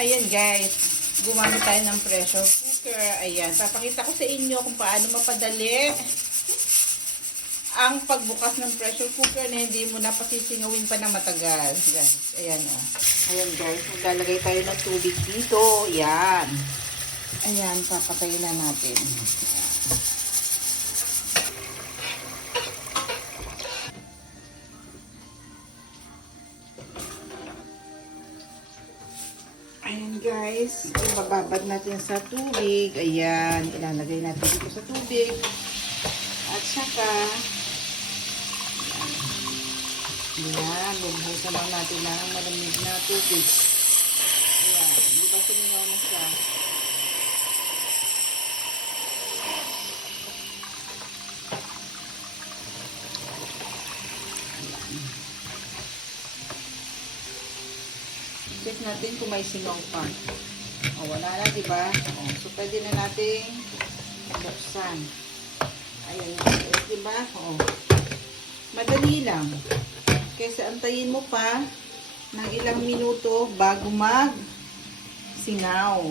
Ayan guys, gumamit tayo ng pressure cooker. Ayan, papakita ko sa inyo kung paano mapadali ang pagbukas ng pressure cooker na hindi mo na pasisingawin pa na matagal. Guys, ayan o. Ayan guys, maglalagay tayo ng tubig dito. Ayan. Ayan, papatayin na natin. Ayan guys, ibababad natin sa tubig. Ayan, ilalagay natin dito sa tubig. At saka, ayan, bubhusan lang natin ng malamig na tubig. Ayan, di ba sumingaw na siya? Check natin kung may singaw pa. O, wala na, diba? O, so, pwede na natin buksan. Ayan, diba? O, madali lang. Kaysa antayin mo pa ng ilang minuto bago mag singaw.